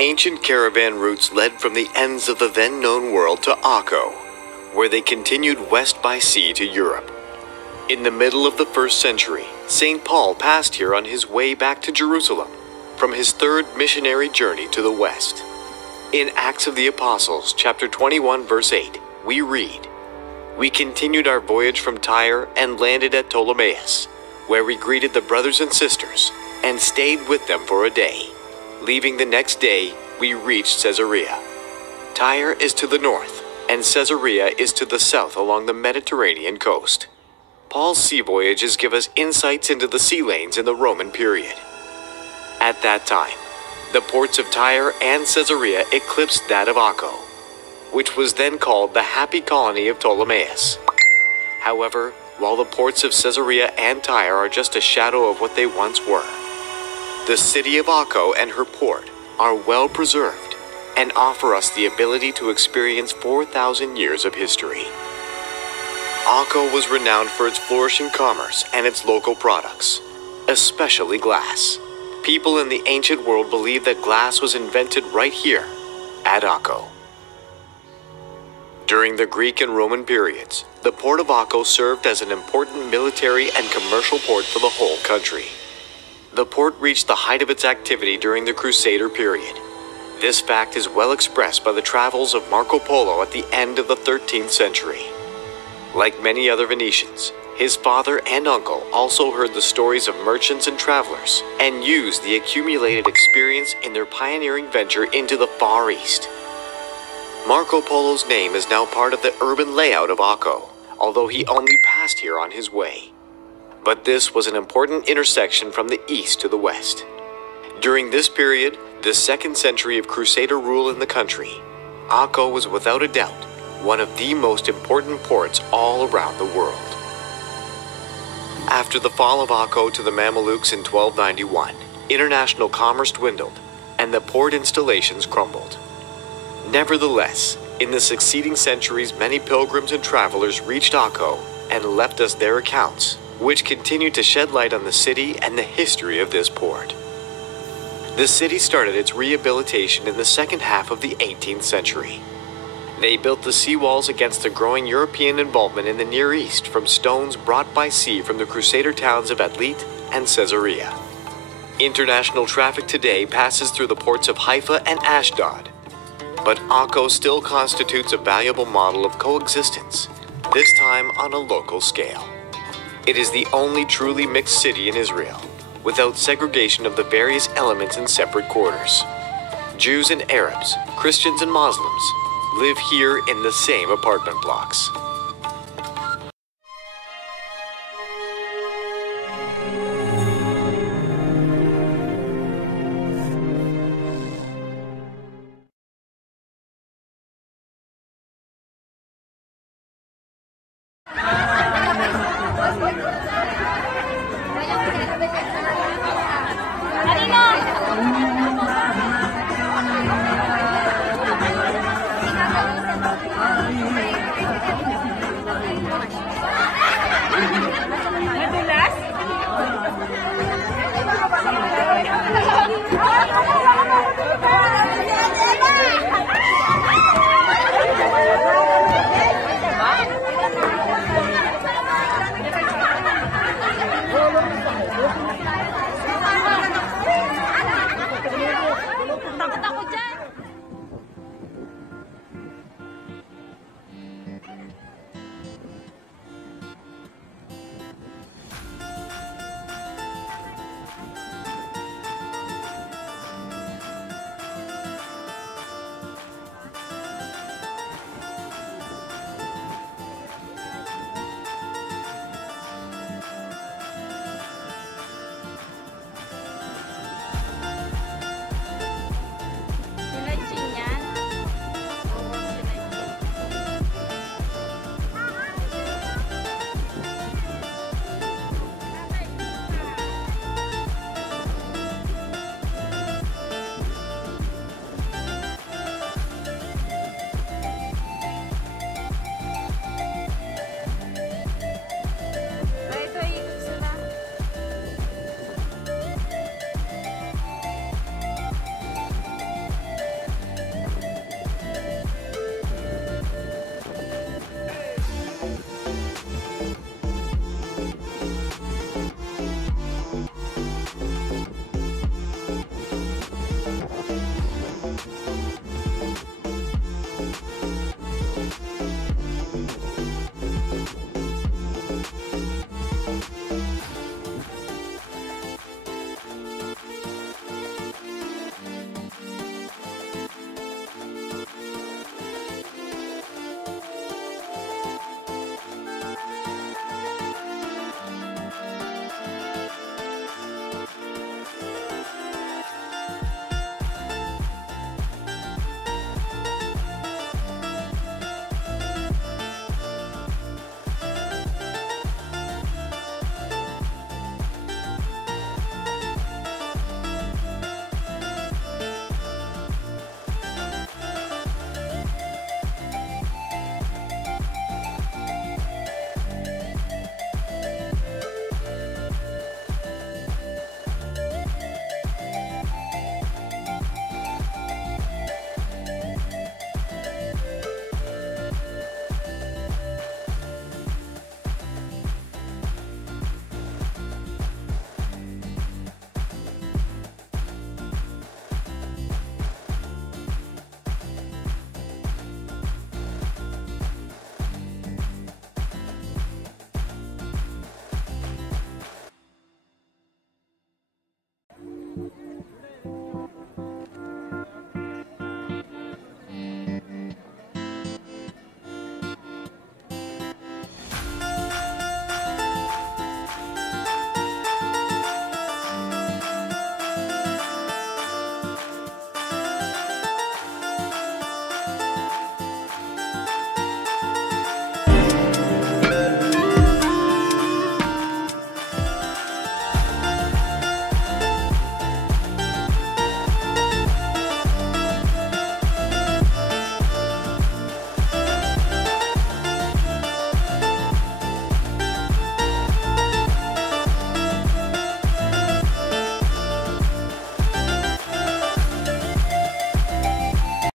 Ancient caravan routes led from the ends of the then-known world to Akko, where they continued west by sea to Europe. In the middle of the 1st century, St. Paul passed here on his way back to Jerusalem from his 3rd missionary journey to the west. In Acts of the Apostles, chapter 21, verse 8, we read, "We continued our voyage from Tyre and landed at Ptolemais, where we greeted the brothers and sisters and stayed with them for a day. Leaving the next day, we reached Caesarea." Tyre is to the north, and Caesarea is to the south along the Mediterranean coast. Paul's sea voyages give us insights into the sea lanes in the Roman period. At that time, the ports of Tyre and Caesarea eclipsed that of Akko, which was then called the Happy Colony of Ptolemais. However, while the ports of Caesarea and Tyre are just a shadow of what they once were, the city of Akko and her port are well preserved and offer us the ability to experience 4,000 years of history. Akko was renowned for its flourishing commerce and its local products, especially glass. People in the ancient world believed that glass was invented right here at Akko. During the Greek and Roman periods, the port of Akko served as an important military and commercial port for the whole country. The port reached the height of its activity during the Crusader period. This fact is well expressed by the travels of Marco Polo at the end of the 13th century. Like many other Venetians, his father and uncle also heard the stories of merchants and travelers and used the accumulated experience in their pioneering venture into the Far East. Marco Polo's name is now part of the urban layout of Akko, although he only passed here on his way. But this was an important intersection from the east to the west. During this period, the 2nd century of Crusader rule in the country, Akko was without a doubt one of the most important ports all around the world. After the fall of Akko to the Mamelukes in 1291, international commerce dwindled and the port installations crumbled. Nevertheless, in the succeeding centuries, many pilgrims and travelers reached Akko and left us their accounts, which continue to shed light on the city and the history of this port. The city started its rehabilitation in the second half of the 18th century. They built the seawalls against the growing European involvement in the Near East from stones brought by sea from the Crusader towns of Atlit and Caesarea. International traffic today passes through the ports of Haifa and Ashdod, but Akko still constitutes a valuable model of coexistence, this time on a local scale. It is the only truly mixed city in Israel, without segregation of the various elements in separate quarters. Jews and Arabs, Christians and Muslims live here in the same apartment blocks.